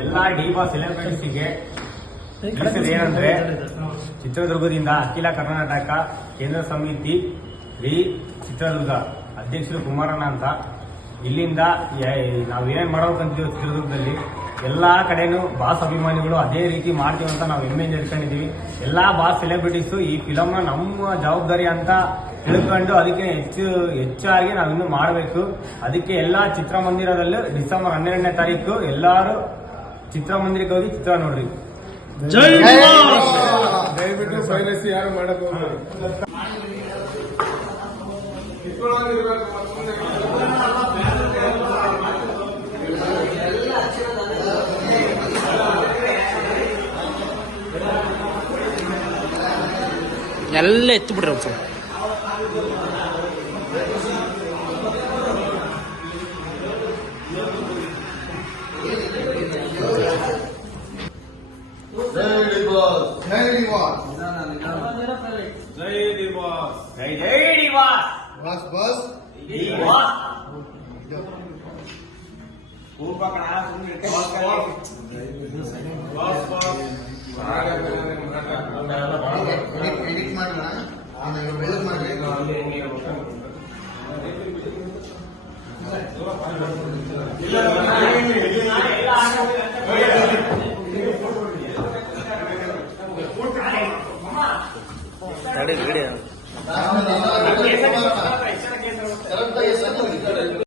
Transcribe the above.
ಎಲ್ಲ ಡಿಬಾ ಸೆಲೆಬ್ರಿಟೀಸ್ಗೆ ಏನಂದ್ರೆ ಚಿತ್ರದುರ್ಗದಿಂದ ಅಖಿಲ ಕರ್ನಾಟಕ ಕೇಂದ್ರ ಸಮಿತಿ ಚಿತ್ರದುರ್ಗ ಅಧ್ಯಕ್ಷರು ಕುಮಾರಣ್ಣ ಅಂತ ಇಲ್ಲಿಂದ ನಾವೇನೇನ್ ಮಾಡ್ಬೇಕಂತೀವಿ ಚಿತ್ರದುರ್ಗದಲ್ಲಿ ಎಲ್ಲಾ ಕಡೆನೂ ಬಾಸ್ ಅಭಿಮಾನಿಗಳು ಅದೇ ರೀತಿ ಮಾಡ್ತೀವಿ ಅಂತ ನಾವು ಹೆಮ್ಮೆಯಿಂದ ಇಟ್ಕೊಂಡಿದೀವಿ. ಎಲ್ಲಾ ಬಾಸ್ ಸೆಲೆಬ್ರಿಟೀಸ್ ಈ ಫಿಲಮ್ ನ ನಮ್ಮ ಜವಾಬ್ದಾರಿ ಅಂತ ತಿಳ್ಕೊಂಡು ಅದಕ್ಕೆ ಹೆಚ್ಚಾಗಿ ನಾವಿನ್ನು ಮಾಡಬೇಕು. ಅದಕ್ಕೆ ಎಲ್ಲಾ ಚಿತ್ರಮಂದಿರದಲ್ಲೂ ಡಿಸೆಂಬರ್ 12ನೇ ತಾರೀಕು ಎಲ್ಲಾರು ಚಿತ್ರಮಂದಿರಕ್ಕೆ ಹೋಗಿ ಚಿತ್ರ ನೋಡ್ರಿ. ದಯವಿಟ್ಟು ಪೈರಸಿ ಯಾರು ಮಾಡಬಹುದು. ಎಲ್ಲ ಎತ್ತು ಬಿಡ್ರಿ ಒಂದ್ಸಲ. ಎಡಿಟ್ ಮಾಡೋಣ ಆಮೇಲೆ ಬೆಳಗ್ಗೆ ಮಾಡಬೇಕು. ರೆಡಿ